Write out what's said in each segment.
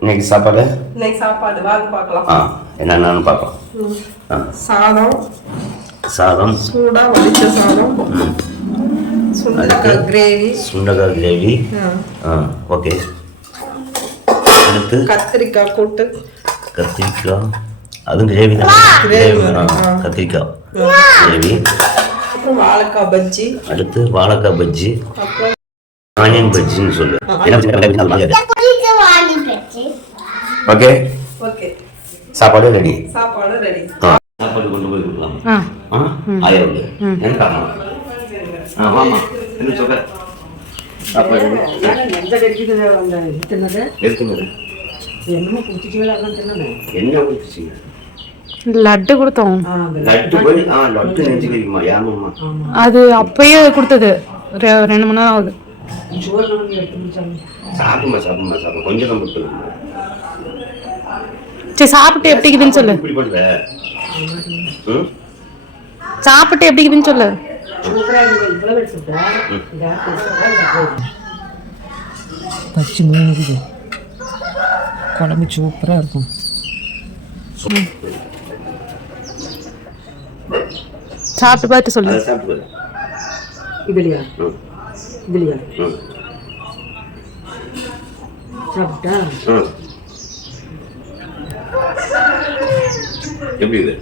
இன்னைக்கு சாப்பாடு வாங்க பார்க்கலாம். என்னென்னு பார்க்கலாம். சாதம் சூடா வடிச்ச சாதம், சுண்டக்காய் கிரேவி. ஓகே. அடுத்து கத்திரிக்காய் கூட்டு. கத்திரிக்காய் அதுவும் கிரேவி தான். கத்திரிக்காய் கிரேவி. அப்புறம் வாழைக்காய் பஜ்ஜி. அடுத்து வாழைக்காய் பஜ்ஜி, அப்புறம் ஆனியன் பஜ்ஜின்னு சொல்லு. Okay okay. சாப்பாடு ரெடி. சாப்பாடு கொண்டு போய் கொடுக்கலாம். 1000 எனக்கு ஆமாம். ஆமாம் என்ன சொல்ற? சாப்பாடு என்ன குடிச்சிங்க? லட்டு கொடுத்தோம். லட்டு போய் லட்டு நெஞ்சுக்கிறீங்கம்மா. ஏமாம்மா அது அப்பயே கொடுத்தது 2 மணி நேரம் ஆகுது. சாப்பிடுமா கொஞ்சம் தான் கொடுத்துருங்க. சரி சாப்பிட்டு எப்படி இருக்குதுன்னு சொல்லு. இப்படி பண்ணுற சாப்பிட்டு எப்படி இருக்குதுன்னு சொல்லு. பச்சை மீன் இருக்குது, குழம்பு சூப்பராக இருக்கும். சாப்பிட்டு பார்த்து சொல்லு. இதுலையா சாப்பிட்டா எப்படி இது?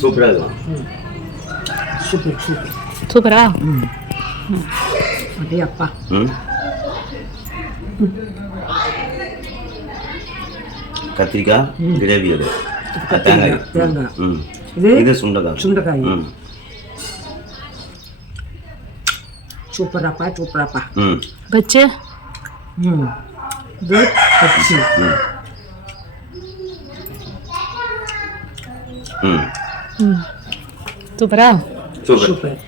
சூப்பரா இருக்கும். சூப்பரா அப்படியே அப்பா. கத்திரிக்காய் கிரேவி, அது தேங்காய். இது சுண்டக்காய். சூப்பராப்பா. பச்சை பச்சி. சூப்பரா. சூப்பர்.